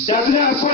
WFO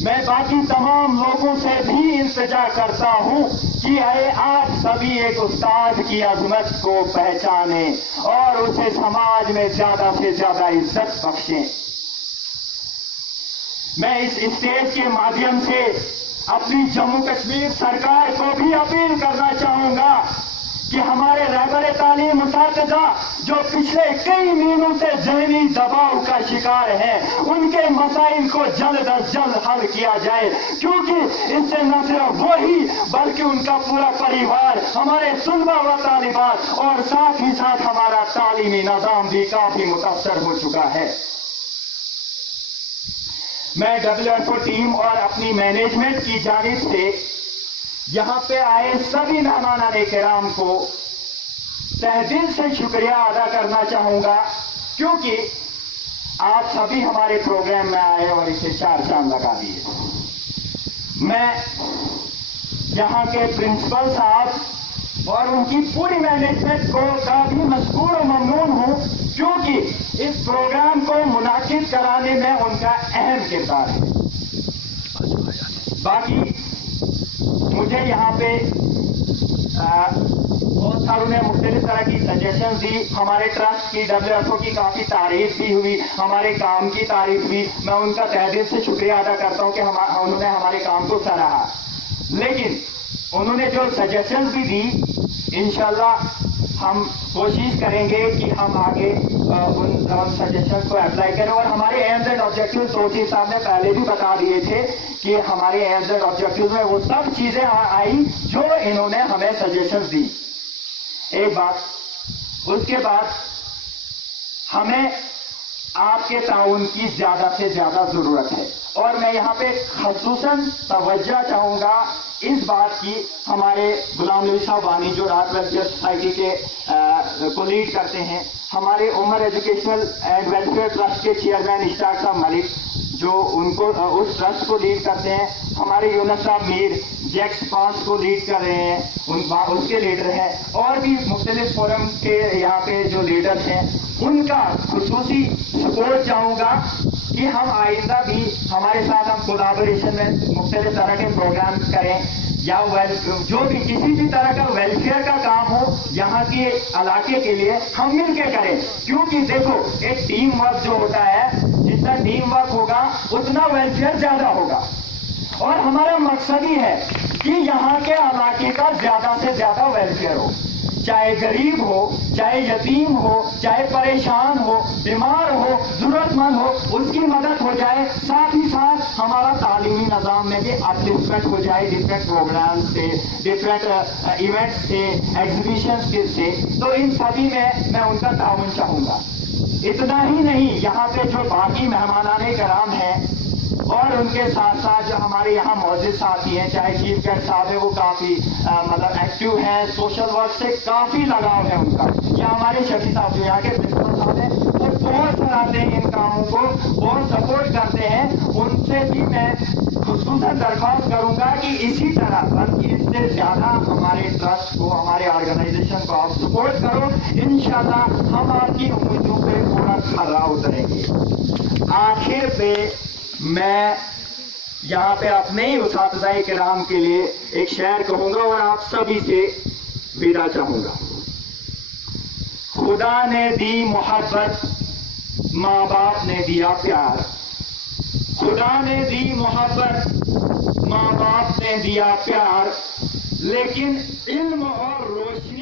میں باقی تمام لوگوں سے بھی التجا کرتا ہوں کہ اے آپ سبھی ایک استاد کی عظمت کو پہچانیں اور اسے سماج میں زیادہ سے زیادہ عزت بخشیں۔ میں اس اسٹیج کے مادھیم سے اپنی جموں کشمیر سرکار کو بھی اپیل کرنا چاہوں گا کہ ہمارے رہبر تعلیم اساتذہ جو پچھلے کئی مہینوں سے ذہنی دباؤ کا شکار ہیں، ان کے مسائل کو جلد از جلد حل کیا جائے، کیونکہ اس سے نہ صرف وہی بلکہ ان کا پورا پریوار، ہمارے طلباء و طالبات اور ساتھ ہی ساتھ ہمارا تعلیمی نظام بھی کافی متاثر ہو چکا ہے۔ میں WFO ٹیم اور اپنی مینجمنٹ کی جانب سے یہاں پہ آئے سبھی مہمانان کرام کو تہ دل سے شکریہ ادا کرنا چاہوں گا، کیونکہ آپ سبھی ہمارے پروگرام میں آئے اور اسے چار چاند لگا دیے۔ میں یہاں کے پرنسپل صاحب اور ان کی پوری مینجمنٹ کو کافی مشکور و ممنون ہوں، کیونکہ اس پروگرام کو منعقد کرانے میں ان کا اہم کردار ہے۔ باقی مجھے یہاں پہ بہت ساروں نے مختلف طرح کی سجیشن دی، ہمارے ٹرسٹ کی WFO کی کافی تعریف بھی ہوئی، ہمارے کام کی تعریف بھی، میں ان کا تہ دل سے شکریہ ادا کرتا ہوں کہ انہوں نے ہمارے کام کو سراہا۔ لیکن انہوں نے جو سجیشنز بھی دی، انشاءاللہ ہم کوشش کریں گے کہ ہم آگے ان سجیشنز کو اپلائی کریں، اور ہمارے ایمز اینڈ آبجیکٹیوز توصیف صاحب نے پہلے بھی بتا دیے تھے کہ ہمارے ایمز اینڈ آبجیکٹیوز میں وہ سب چیزیں آئی جو انہوں نے ہمیں سجیشنز دی۔ ایک بات، اس کے بعد ہمیں آپ کے تعاون کی زیادہ سے زیادہ ضرورت ہے، اور میں یہاں پہ خصوصاً توجہ چاہوں گا اس بات کی، ہمارے غلام نبی صاحب وانی جو رات ویلفیئر سوسائٹی کے کو لیڈ کرتے ہیں، ہمارے عمر ایجوکیشنل اینڈ ویلفیئر ٹرسٹ کے چیئرمین اشتاق صاحب ملک جو ان کو اس ٹرسٹ کو لیڈ کرتے ہیں، ہمارے یونس صاحب میر جیکس 5 کو لیڈ کر رہے ہیں، اس کے لیڈر ہیں، اور بھی مختلف فورم کے یہاں پہ جو لیڈرز ہیں، ان کا خصوصی سپورٹ چاہوں گا کہ ہم آئندہ بھی ہمارے ساتھ ہم کولیبوریشن میں مختلف طرح کے پروگرام کریں، یا جو بھی کسی بھی طرح کا ویلفیئر کا کام ہو یہاں کے علاقے کے لیے ہم مل کے کریں، کیونکہ دیکھو ایک ٹیم ورک جو ہوتا ہے، جتنا ٹیم ورک ہوگا اتنا ویلفیئر زیادہ ہوگا، اور ہمارا مقصد ہی ہے کہ یہاں کے علاقے کا زیادہ سے زیادہ ویلفیئر ہو، چاہے غریب ہو، چاہے یتیم ہو، چاہے پریشان ہو، بیمار ہو، ضرورت مند ہو، اس کی مدد ہو جائے، ساتھ ہی ساتھ ہمارا تعلیمی نظام میں بھی اپلفٹمنٹ ہو جائے ڈفرینٹ پروگرام سے، ڈفرینٹ ایونٹس سے، ایگزیبیشنس سے، تو ان سبھی میں ان کا تعاون چاہوں گا۔ اتنا ہی نہیں، یہاں پہ جو باقی مہمانان کرام ہیں اور ان کے ساتھ ساتھ جو ہمارے یہاں موجود ساتھی ہیں، چاہے چیف گیسٹ صاحب ہے، وہ کافی مطلب ایکٹیو ہیں، سوشل ورک سے کافی لگاؤ ہے ان کا، یا ہمارے شفیع صاحب جو یہاں کے پرنسپل صاحب ہیں، وہ بہت سراہتے ہیں ان کاموں کو، بہت سپورٹ کرتے ہیں، ان سے بھی میں خصوصاً درخواست کروں گا کہ اسی طرح بلکہ اس سے زیادہ ہمارے ٹرسٹ کو، ہمارے آرگنائزیشن کو آپ سپورٹ کرو، انشاءاللہ ہم آپ کی امیدوں پہ پورا کھرا اتریں گے۔ آخر پہ میں یہاں پہ اپنے ہی اساتذہ کرام کے لیے ایک شعر کہوں گا اور آپ سبھی سے ودا چاہوں گا۔ خدا نے دی محبت، ماں باپ نے دیا پیار، خدا نے دی محبت، ماں باپ نے دیا پیار، لیکن علم اور روشنی